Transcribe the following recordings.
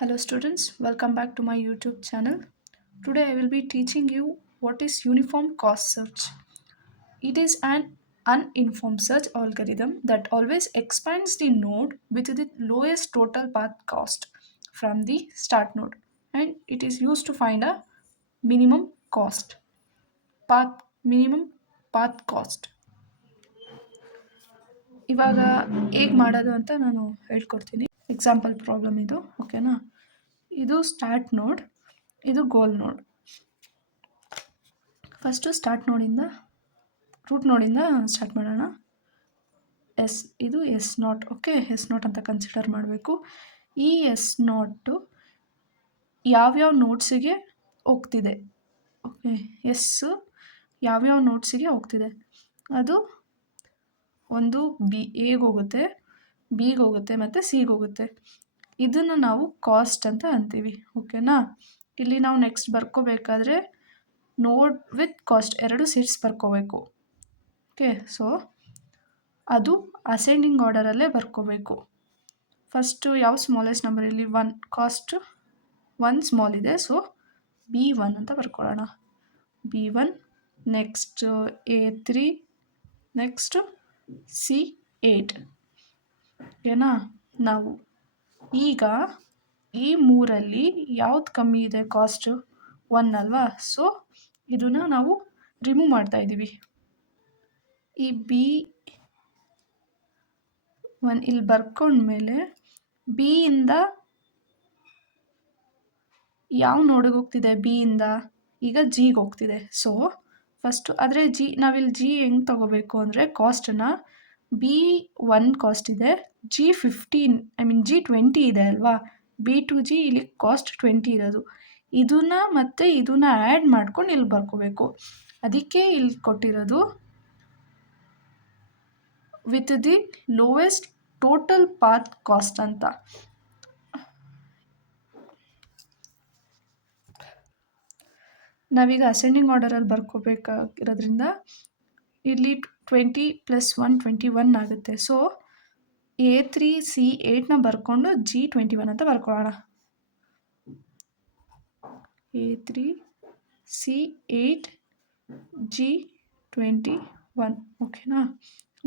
Hello students, welcome back to my YouTube channel. Today I will be teaching you what is uniform cost search. It is an uninformed search algorithm that always expands the node with the lowest total path cost from the start node, and it is used to find a minimum cost minimum path cost. ಇವಾಗ ಹೇಗೆ ಮಾಡೋದು ಅಂತ ನಾನು ಹೇಳ್ಕೊಡ್ತೀನಿ. Example problem ಇದು, ಓಕೆನಾ? ಇದು start ನೋಡ್, ಇದು ಗೋಲ್ ನೋಡ್. ಫಸ್ಟು ರೂಟ್ ನೋಡಿಂದ ಸ್ಟಾರ್ಟ್ ಮಾಡೋಣ. ಇದು S not, okay, S not ಅಂತ ಕನ್ಸಿಡರ್ ಮಾಡಬೇಕು. ಈ ಎಸ್ ನಾಟು ಯಾವ್ಯಾವ ನೋಟ್ಸಿಗೆ ಹೋಗ್ತಿದೆ, ಓಕೆ, ಯಾವ್ಯಾವ ನೋಟ್ಸಿಗೆ ಹೋಗ್ತಿದೆ, ಅದು ಒಂದು ಎಗೆ ಹೋಗುತ್ತೆ, ಬಿಗೆ ಹೋಗುತ್ತೆ ಮತ್ತು ಸಿಗೆ ಹೋಗುತ್ತೆ. ಇದನ್ನು ನಾವು ಕಾಸ್ಟ್ ಅಂತ ಅಂತೀವಿ, ಓಕೆನಾ? ಇಲ್ಲಿ ನಾವು ನೆಕ್ಸ್ಟ್ ಬರ್ಕೋಬೇಕಾದ್ರೆ ನೋಡ್ ವಿತ್ ಕಾಸ್ಟ್ ಎರಡು ಸೀಟ್ಸ್ ಬರ್ಕೋಬೇಕು. ಓಕೆ, ಸೊ ಅದು ಅಸೆಂಡಿಂಗ್ ಆರ್ಡರಲ್ಲೇ ಬರ್ಕೋಬೇಕು. ಫಸ್ಟು ಯಾವ ಸ್ಮಾಲೆಸ್ಟ್ ನಂಬರ್, ಇಲ್ಲಿ ಕಾಸ್ಟ್ 1 ಸ್ಮಾಲ್ ಇದೆ, ಸೊ B1 ಅಂತ ಬರ್ಕೊಳ್ಳೋಣ. B1, next A3, next C8. ಓಕೆನಾ? ನಾವು ಈಗ ಈ ಮೂರಲ್ಲಿ ಯಾವ್ದು ಕಮ್ಮಿ ಇದೆ ಕಾಸ್ಟು? 1 ಅಲ್ವಾ? ಸೊ ಇದನ್ನು ನಾವು ರಿಮೂವ್ ಮಾಡ್ತಾ ಇದ್ದೀವಿ. ಈ B1 ಇಲ್ಲಿ ಬರ್ಕೊಂಡ್ಮೇಲೆ ಬಿಯಿಂದ ಯಾವ ನೋಡಿಗೆ ಹೋಗ್ತಿದೆ? ಬಿಯಿಂದ ಈಗ ಜಿಗೆ ಹೋಗ್ತಿದೆ. ಸೊ ಫಸ್ಟು ಆದರೆ ನಾವಿಲ್ಲಿ ಜಿ ಹೆಂಗೆ ತಗೋಬೇಕು ಅಂದರೆ, ಕಾಸ್ಟನ್ನು B1 ಕಾಸ್ಟ್ ಇದೆ, G20 ಇದೆ ಅಲ್ವಾ? B2G ಇಲ್ಲಿ ಕಾಸ್ಟ್ 20 ಇರೋದು, ಇದನ್ನ ಮತ್ತು ಇದನ್ನ ಆ್ಯಡ್ ಮಾಡ್ಕೊಂಡು ಇಲ್ಲಿ ಬರ್ಕೋಬೇಕು. ಅದಕ್ಕೆ ಇಲ್ಲಿ ಕೊಟ್ಟಿರೋದು with the lowest total path cost ಅಂತ. ನಾವೀಗ ಅಸೆಂಡಿಂಗ್ ಆರ್ಡರಲ್ಲಿ ಬರ್ಕೋಬೇಕಾಗಿರೋದ್ರಿಂದ ಇಲ್ಲಿ 20 + 1 21 ಆಗುತ್ತೆ. ಸೊ A3 C8ನ ಬರ್ಕೊಂಡು G21 ಅಂತ ಬರ್ಕೊಳ್ಳೋಣ. A3 C8 G21, ಓಕೆನಾ?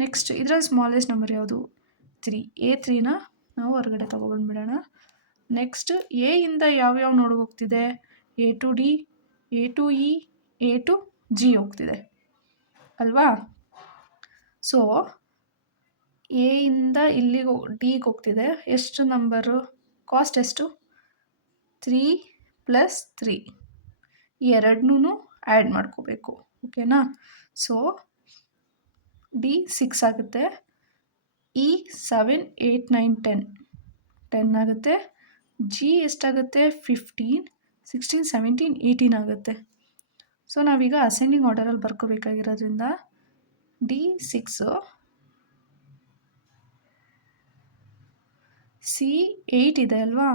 ನೆಕ್ಸ್ಟ್ ಇದರಲ್ಲಿ ಸ್ಮಾಲೆಸ್ಟ್ ನಂಬರ್ ಯಾವುದು? 3. A3ನ ನಾವು ಹೊರಗಡೆ ತೊಗೊಬಂದ್ಬಿಡೋಣ. ನೆಕ್ಸ್ಟ್ ಎಯಿಂದ ಯಾವ್ಯಾವ ನೋಡಿಗೆ ಹೋಗ್ತಿದೆ? A2D, A2E, A2G ಹೋಗ್ತಿದೆ ಅಲ್ವಾ? ಸೊ ಎಯಿಂದ ಇಲ್ಲಿಗೆ ಡಿಗೆ ಹೋಗ್ತಿದೆ. ಎಷ್ಟು ನಂಬರು ಕಾಸ್ಟ್? ಎಷ್ಟು? 3 + 3. ಈ ಎರಡನ್ನೂ ಆ್ಯಡ್ ಮಾಡ್ಕೋಬೇಕು, ಓಕೆನಾ? ಸೊ D6 ಆಗುತ್ತೆ, E7 8 9 10 ಆಗುತ್ತೆ, G ಎಷ್ಟಾಗುತ್ತೆ? 15 16 17 18 ಆಗುತ್ತೆ. ಸೊ ನಾವೀಗ ಅಸೆಂಡಿಂಗ್ ಆರ್ಡರಲ್ಲಿ ಬರ್ಕೋಬೇಕಾಗಿರೋದ್ರಿಂದ D6 C8 ಇದೆ ಅಲ್ವಾ?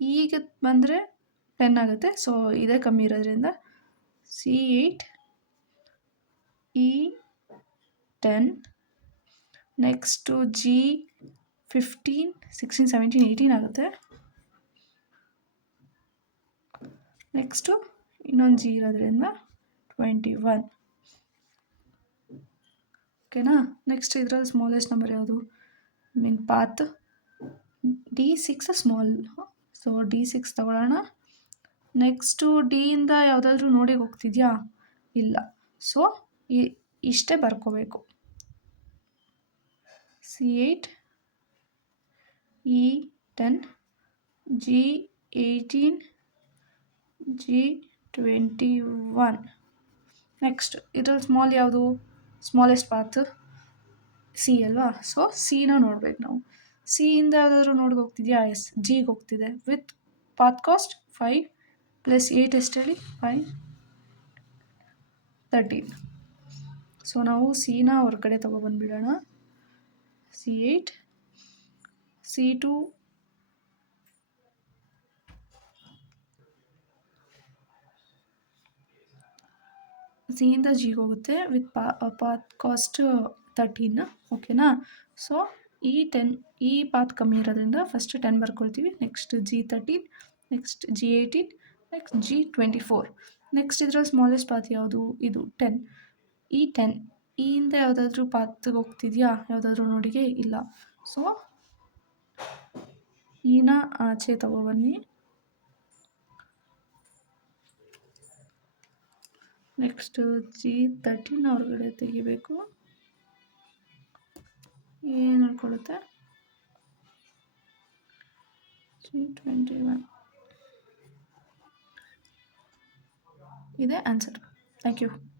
ಈಗ ಬಂದರೆ 10 ಆಗುತ್ತೆ, ಸೊ ಇದೇ ಕಮ್ಮಿ ಇರೋದ್ರಿಂದ C8 E10, ನೆಕ್ಸ್ಟು G15 16 17 18 ಆಗುತ್ತೆ. ನೆಕ್ಸ್ಟು ಇನ್ನೊಂದು G ಇರೋದ್ರಿಂದ 21, ಓಕೆನಾ? ನೆಕ್ಸ್ಟ್ ಇದರಲ್ಲಿ ಸ್ಮಾಲೆಸ್ಟ್ ನಂಬರ್ ಯಾವುದು? Path D6 small, so D6 ತಗೊಳ್ಳೋಣ. ನೆಕ್ಸ್ಟು ಡಿಯಿಂದ ಯಾವುದಾದ್ರೂ ನೋಡಿಗೆ ಹೋಗ್ತಿದ್ಯಾ? ಇಲ್ಲ. ಸೊ ಇಷ್ಟೇ ಬರ್ಕೋಬೇಕು. C8 E10 G18 G21. Next ಇದರಲ್ಲಿ ಸ್ಮಾಲ್ ಯಾವುದು? ಸ್ಮಾಲೆಸ್ಟ್ ಪಾತ್ ಸಿ ಅಲ್ವಾ? ಸೊ ಸಿನ ನೋಡ್ಬೇಕು ನಾವು. ಸಿಯಿಂದ ಯಾವುದಾದ್ರೂ ನೋಡಿಗೆ ಹೋಗ್ತಿದ್ಯಾ? ಎಸ್, ಜಿಗೆ ಹೋಗ್ತಿದೆ. ವಿತ್ ಪಾತ್ ಕಾಸ್ಟ್ 5 + 8 ಎಷ್ಟು ಹೇಳಿ? 5 13. ಸೊ ನಾವು ಸಿನ ಹೊರಗಡೆ ತೊಗೊಬಂದ್ಬಿಡೋಣ. C8 C2 ಸಿಯಿಂದ ಜಿಗೆ ಹೋಗುತ್ತೆ ವಿತ್ ಪಾತ್ ಕಾಸ್ಟ್ 13, ಓಕೆನಾ? ಸೊ E10 ಈ ಪಾತ್ ಕಮ್ಮಿ ಇರೋದ್ರಿಂದ ಫಸ್ಟ್ 10 ಬರ್ಕೊಳ್ತೀವಿ. Next G13, next G18, next G24. Next ಇದರ ಸ್ಮಾಲೆಸ್ಟ್ ಪಾತ್ ಯಾವುದು? ಇದು 10. E10 ಇಂದ ಯಾವುದಾದ್ರೂ ಪಾತ್ಗೆ ಹೋಗ್ತಿದೆಯಾ? ಯಾವುದಾದ್ರೂ ನೋಡಿಗೆ ಇಲ್ಲ. ಸೊ ಈನ ಆಚೆ ತಗೊಬನ್ನಿ. ನೆಕ್ಸ್ಟ್ G13 ಹೊರಗಡೆ ತೆಗಿಬೇಕು. ಏನು ಹೇಳ್ಕೊಡುತ್ತೆ? G21 ಇದೆ ಆನ್ಸರ್. Thank you.